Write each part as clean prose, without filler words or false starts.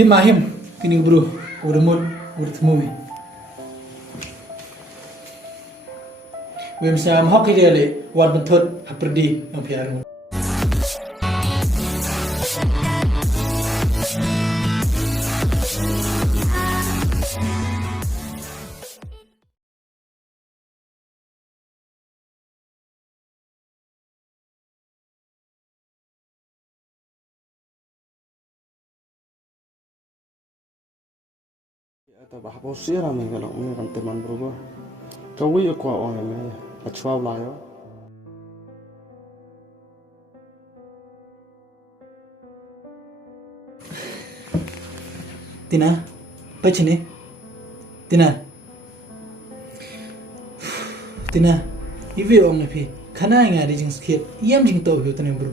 Him kini bro urmul urtmumi wem sam hoki dele wan bentot haperdi ang piarmu Atau bah bosir ame kalau ame kan teman berubah. KWI KWAH IONG ame achwa layo. Tina pachini Tina ivi ong pi khana nga ri jing skit yam jing to hu tane bro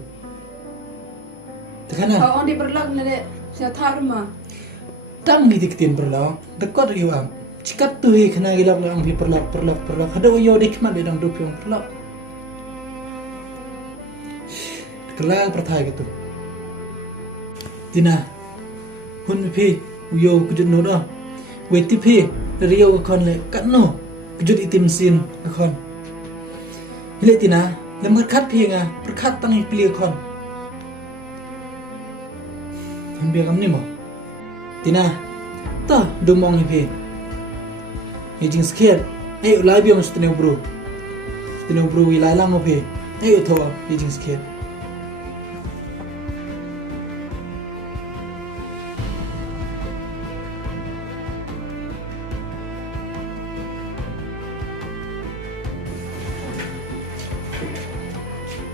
takana on di berlag nade sia tharma tam ni diktin berlang dekot iwam cikat tu he khana gilak lang pi perlak hada yo dek man dang du pyong perlak kelal perthai gitu Tina hun pi yo kujut no da weti pi rio kon le katno kujut itim sin kon hile Tina lemar khat pi nga perkhat tang pli kon hambi kam ni mo Tina ta dumong ni pi hejing scared ai ulai biom stene bro wi lai lang mo pi ai utho hejing scared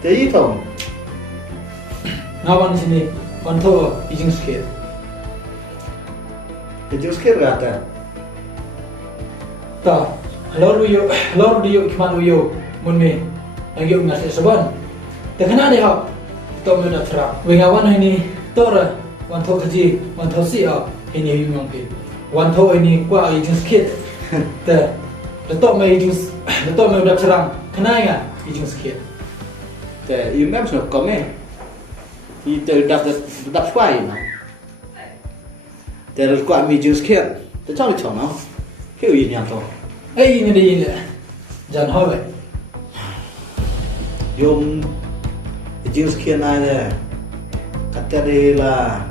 Jadi tong, ngawan sini wanto hejing scared itu sekir rata. ta lor yo ikman yo mun me ang yo ngasih saban te kana de ha to me da tra we ngawan ini tora wanto kaji wanto si a ini yu mang pe wanto ini kwa hejing scared te to me da tra kana nga hejing scared Jadi imam sudah komen, itu dapat kuai na. Jadi kuai mijus sekir, tu cakap macam mana? Kau ini yang tu. ai ini de yin le jan ho le Yom mijus sekir na le, kata dia lah,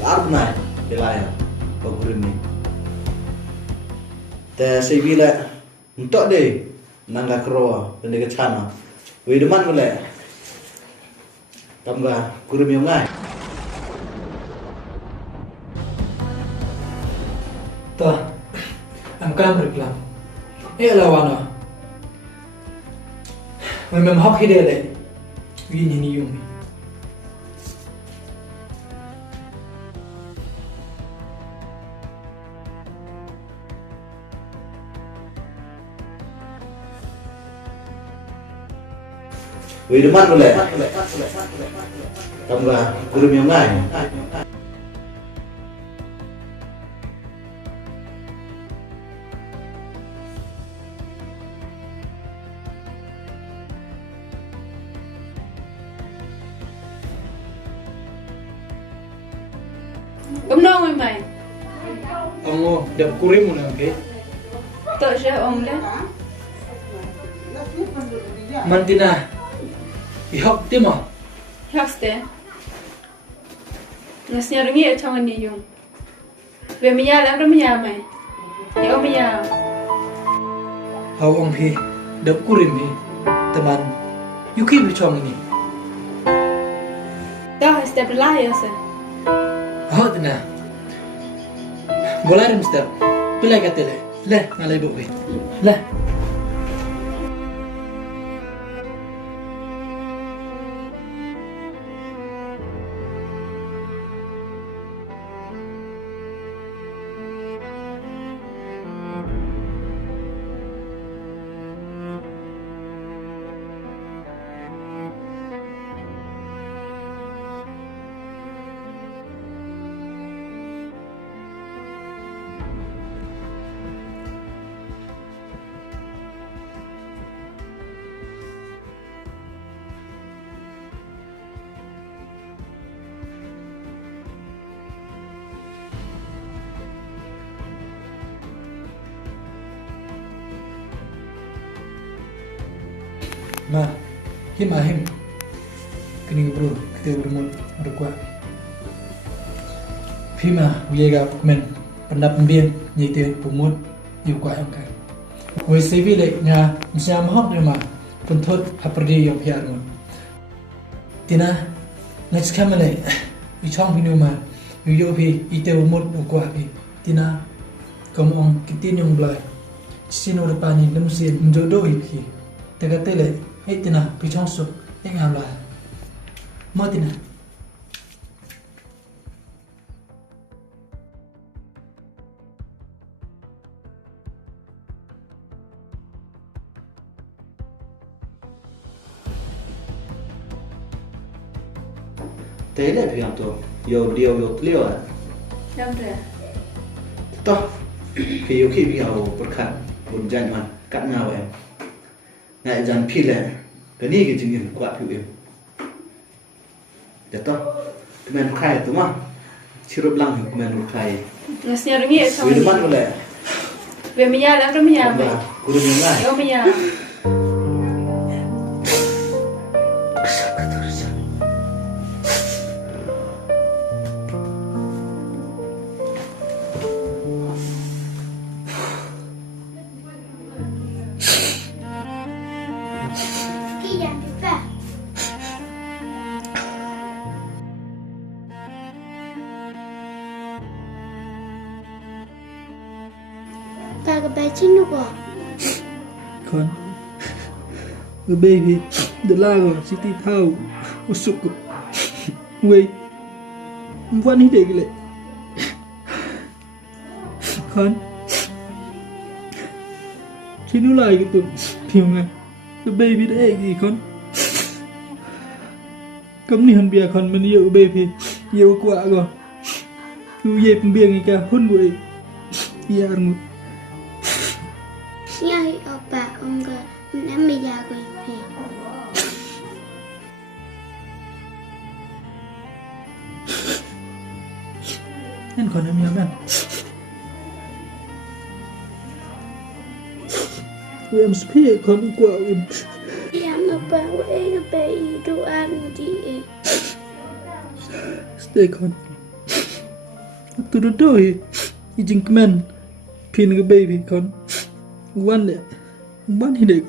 arb na, dia lah ya, bagurim ni. Tapi saya bilang, untuk dia, nangga keroa, dan dia kecana. Wei deman boleh. Tambah kurim yang ngai. ta am kam reklam lawana mem hok hidele wi ni yung Wei deman boleh. Tambah kurim yang ngai. gumnong mai ongo dap kurim mun ke to je ong le mantina ihok timo hakste nasnya rungi chawan ni yung we miya la miya mai yo miya haw ong phi dap kurim hi teman yuki bichong ni ta haste la ya se hodna boleh mister pilih kata le ngalai bu le ma him ahim kini bro kita bermut berkuah Pima ulega men pendap pembien nyite pumut yu kwa yang kai we sevi le nya msiam hok ne ma punthot haprdi yong phiar mun tina next kamale i chong hinu ma yu yo phi ite pumut kwa phi tina kom ong kitin yong blai sino de pani lemsin mjodo hi phi tegatele he tina pi chong su eng am la ma tina thế là việc tôi nhiều điều nhiều liều à Đâu rồi? to khi khi bị hậu bật khăn buồn danh mà cắt nhau em ngại rằng khi là cái này cái chuyện quá phiêu em để to cái men khai đúng không chưa được lăng cái men khai Ngasih orang ni sama vì ni. nó bắt boleh Biar menyala, orang menyala. và cô đừng lại Orang menyala. Ba cái bé chín được à? Con the baby the lago city thau usuk waitวันนี้เด็กเลยcon chỉ nói lại cái tụi phiêu nghe the baby đấy gì con cấm đi hân bia con mình yêu baby yêu quá rồi yêu dẹp bia ngay cả hôn bụi yêu rồi Nhai ở bà ông cơ ném bây giờ rồi thì nên còn em nhớ bạn em speak con qua em em ở bà ấy ở bà ý đồ ăn gì stay con tu do do hi jing men pin cái baby con one hi dek